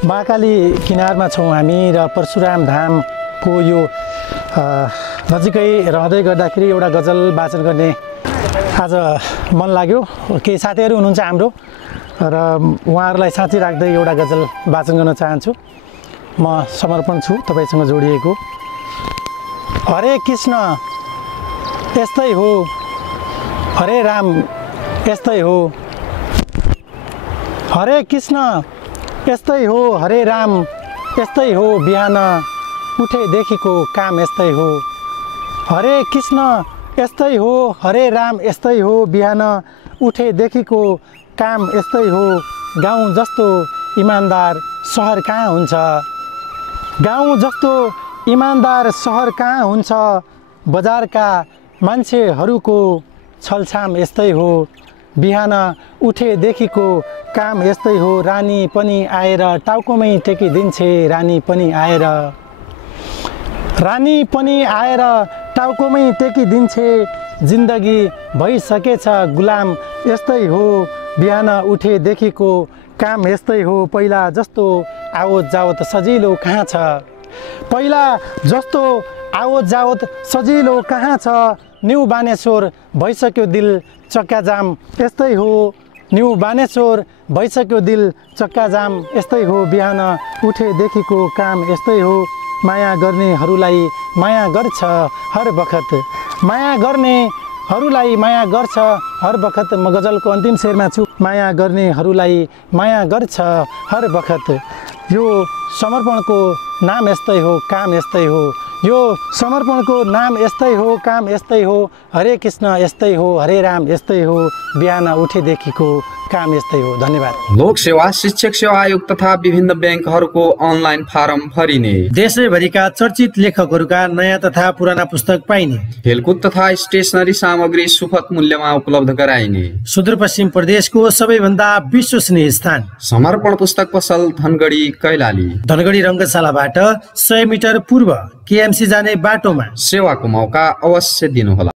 महाकाली किनारमा छौँ हामी र परशुराम धामको यो नजिकै रहँदै गर्दाखेरि एउटा गजल वाचन गर्ने आज मन लाग्यो। केही साथीहरू हुनुहुन्छ हाम्रो र उहाँहरूलाई साथी राख्दै एउटा गजल वाचन गर्न चाहन्छु। म समर्पण छु तपाईसँग जोडिएको। हरे कृष्ण यस्तै हो, हरे राम यस्तै हो, हरे कृष्ण यस्तै हो, हरे राम यस्तै हो, बिहान उठेदेखिको काम यस्तै हो। हरे कृष्ण यस्तै हो, हरे राम यस्तै हो, बिहान उठेदेखिको काम यस्तै हो। गाउँ जस्तो इमान्दार सहर कहाँ हुन्छ, गाउँ जस्तो इमान्दार सहर कहाँ हुन्छ, बजारका मान्छेहरूको छलछाम यस्तै हो। बिहान उठेदेखिको काम यस्तै हो। रानी पनि आएर टाउकोमै टेकिदिन्छे, रानी पनि आएर, रानी पनि आएर टाउकोमै टेकिदिन्छे। जिन्दगी भइसकेछ गुलाम यस्तै हो, बिहान उठेदेखिको काम यस्तै हो। पहिला जस्तो आवत जावत सजिलो कहाँ छ, पहिला जस्तो आवत जावत सजिलो कहाँ छ। न्यू बानेश्वर भइसक्यो दिल चक्काजाम यस्तै हो, न्यू बानेश्वर भइसक्यो दिल चक्काजाम यस्तै हो। बिहान उठेदेखिको काम यस्तै हो। माया गर्नेहरूलाई माया गर्छ हर बखत, माया गर्नेहरूलाई माया गर्छ हर बखत। म गजलको अन्तिम शेरमा छु। माया गर्नेहरूलाई माया गर्छ हर बखत। यो समर्पणको नाम यस्तै हो, काम यस्तै हो। यो समर्पणको नाम यस्तै हो, काम यस्तै हो। हरे कृष्ण यस्तै हो, हरे राम यस्तै हो, बिहान उठेदेखिको काम यस्तै हो। धन्यवाद। लोक सेवा शिक्षक सेवा आयोग तथा विभिन्न ब्याङ्कहरूको अनलाइन फारम भरिने, देशैभरिका चर्चित लेखकहरूका नयाँ तथा पुराना पुस्तक पाइने, खेलकुद तथा स्टेसनरी सामग्री सुपथ मूल्यमा उपलब्ध गराइने, सुदूरपश्चिम प्रदेशको सबैभन्दा विश्वसनीय स्थान समर्पण पुस्तक पसल धनगढी कैलाली, धनगढी रङ्गशालाबाट 100 मिटर पूर्व केएमसी जाने बाटोमा। सेवाको मौका अवश्य दिनुहोला।